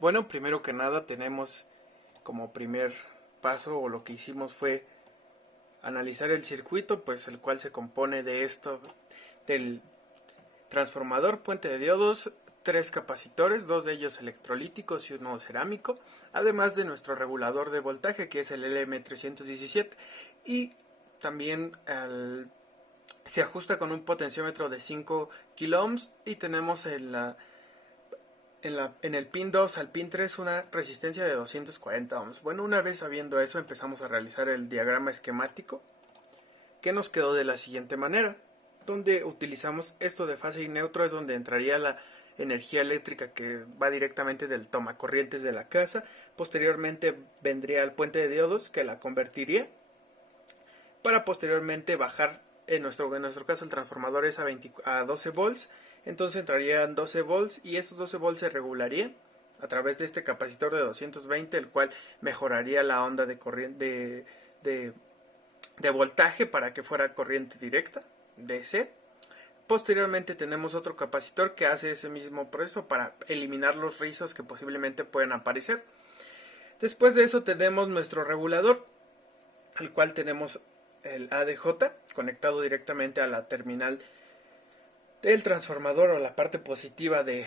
Bueno, primero que nada tenemos como primer paso, o lo que hicimos fue analizar el circuito, pues el cual se compone de esto, del transformador, puente de diodos, tres capacitores, dos de ellos electrolíticos y uno cerámico, además de nuestro regulador de voltaje que es el LM317, y también se ajusta con un potenciómetro de 5 kilo ohms, y tenemos en el pin 2 al pin 3 una resistencia de 240 ohms. Bueno, una vez sabiendo eso, empezamos a realizar el diagrama esquemático, que nos quedó de la siguiente manera, donde utilizamos esto de fase y neutro, es donde entraría la energía eléctrica que va directamente del tomacorrientes de la casa. Posteriormente vendría el puente de diodos, que la convertiría, para posteriormente bajar, en nuestro caso el transformador es a 12 volts, entonces entrarían 12 volts, y esos 12 volts se regularían a través de este capacitor de 220, el cual mejoraría la onda de corriente de voltaje para que fuera corriente directa, DC. Posteriormente tenemos otro capacitor que hace ese mismo proceso para eliminar los rizos que posiblemente puedan aparecer. Después de eso tenemos nuestro regulador, el cual tenemos el ADJ conectado directamente a la terminal del transformador, o la parte positiva del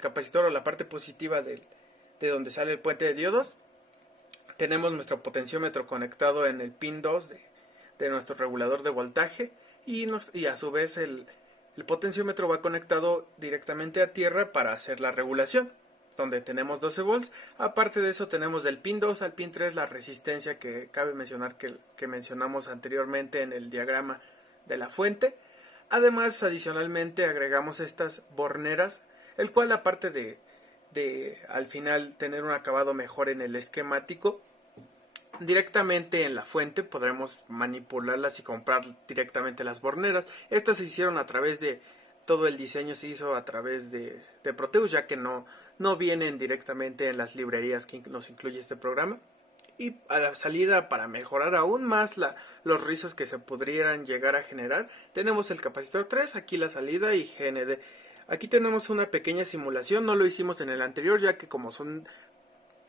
capacitor, o la parte positiva de donde sale el puente de diodos. Tenemos nuestro potenciómetro conectado en el pin 2 de nuestro regulador de voltaje, y a su vez el potenciómetro va conectado directamente a tierra para hacer la regulación, donde tenemos 12 volts. Aparte de eso tenemos del pin 2 al pin 3 la resistencia que cabe mencionar que mencionamos anteriormente en el diagrama de la fuente. Además, adicionalmente agregamos estas borneras, el cual, aparte de al final tener un acabado mejor en el esquemático, directamente en la fuente podremos manipularlas y comprar directamente las borneras. Estas se hicieron a través de, todo el diseño se hizo a través de Proteus, ya que no vienen directamente en las librerías que nos incluye este programa. Y a la salida, para mejorar aún más los rizos que se pudieran llegar a generar, tenemos el capacitor 3, aquí la salida y GND. Aquí tenemos una pequeña simulación, no lo hicimos en el anterior, ya que como son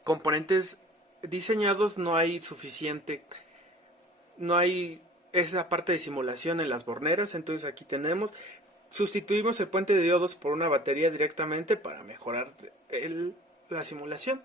componentes diseñados no hay esa parte de simulación en las borneras. Entonces aquí sustituimos el puente de diodos por una batería directamente para mejorar la simulación.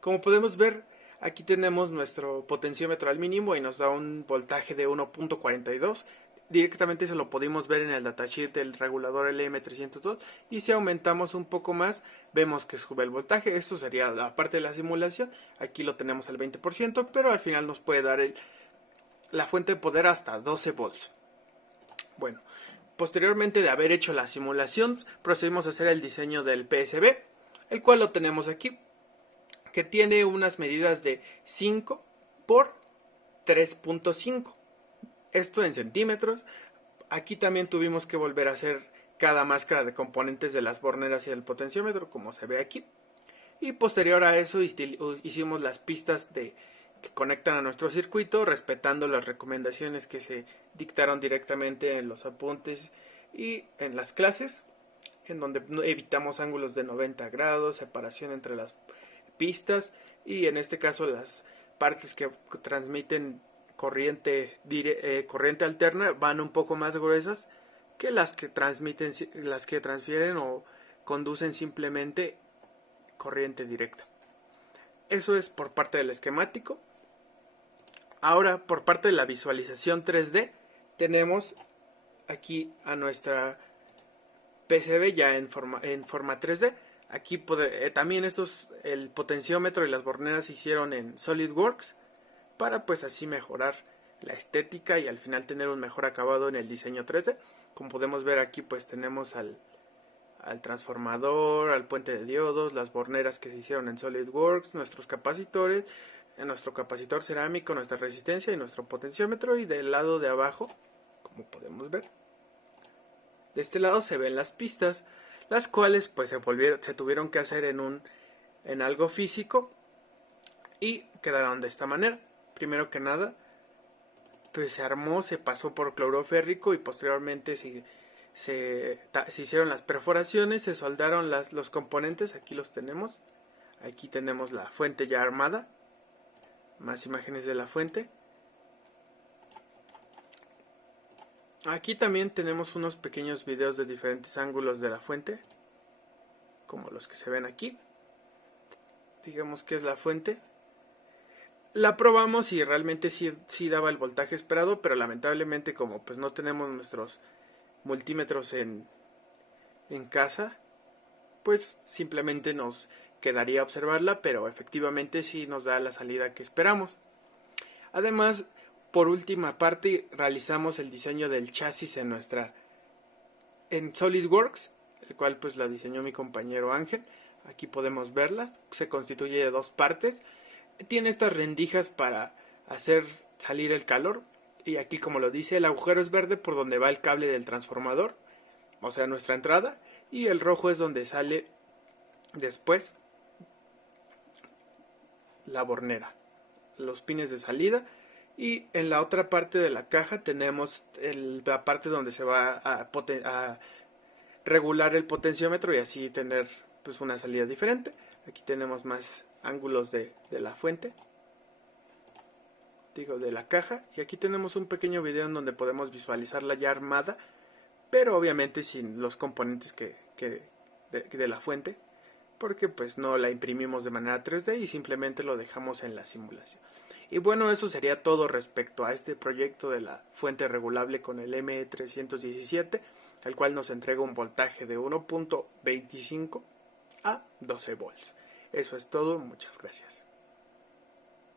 Como podemos ver, aquí tenemos nuestro potenciómetro al mínimo y nos da un voltaje de 1.42. Directamente eso lo pudimos ver en el datasheet del regulador LM302, y si aumentamos un poco más vemos que sube el voltaje. Esto sería la parte de la simulación. Aquí lo tenemos al 20%, pero al final nos puede dar la fuente de poder hasta 12 volts. Bueno, posteriormente de haber hecho la simulación, procedimos a hacer el diseño del PSB, el cual lo tenemos aquí, que tiene unas medidas de 5 por 3.5. Esto en centímetros. Aquí también tuvimos que volver a hacer cada máscara de componentes de las borneras y del potenciómetro, como se ve aquí. Y posterior a eso hicimos las pistas que conectan a nuestro circuito, respetando las recomendaciones que se dictaron directamente en los apuntes y en las clases, en donde evitamos ángulos de 90 grados, separación entre las pistas, y en este caso las partes que transmiten corriente alterna van un poco más gruesas que las que transfieren o conducen simplemente corriente directa. Eso es por parte del esquemático. Ahora, por parte de la visualización 3D, tenemos aquí a nuestra PCB ya en forma 3D. Aquí también el potenciómetro y las borneras se hicieron en SolidWorks, para pues así mejorar la estética y al final tener un mejor acabado en el diseño 3D. Como podemos ver aquí, pues tenemos al transformador, al puente de diodos, las borneras que se hicieron en SolidWorks, nuestros capacitores, nuestro capacitor cerámico, nuestra resistencia y nuestro potenciómetro. Y del lado de abajo, como podemos ver, de este lado se ven las pistas, las cuales pues se tuvieron que hacer en algo físico, y quedaron de esta manera. Primero que nada, pues se armó, se pasó por cloro férrico, y posteriormente se hicieron las perforaciones, se soldaron los componentes, aquí los tenemos. Aquí tenemos la fuente ya armada, más imágenes de la fuente. Aquí también tenemos unos pequeños videos de diferentes ángulos de la fuente, como los que se ven aquí. Digamos que es la fuente. La probamos y realmente sí daba el voltaje esperado, pero lamentablemente como pues no tenemos nuestros multímetros en casa, pues simplemente nos quedaría observarla, pero efectivamente sí nos da la salida que esperamos. Además, por última parte, realizamos el diseño del chasis en SolidWorks, el cual pues la diseñó mi compañero Ángel. Aquí podemos verla, se constituye de dos partes. Tiene estas rendijas para hacer salir el calor. Y aquí, como lo dice, el agujero es verde por donde va el cable del transformador, o sea, nuestra entrada. Y el rojo es donde sale después la bornera, los pines de salida. Y en la otra parte de la caja tenemos la parte donde se va a regular el potenciómetro y así tener pues una salida diferente. Aquí tenemos más ángulos de la fuente, de la caja, y aquí tenemos un pequeño video en donde podemos visualizarla ya armada, pero obviamente sin los componentes de la fuente, porque pues no la imprimimos de manera 3D y simplemente lo dejamos en la simulación. Y bueno, eso sería todo respecto a este proyecto de la fuente regulable con el ME317, el cual nos entrega un voltaje de 1.25 a 12 volts. Eso es todo, muchas gracias.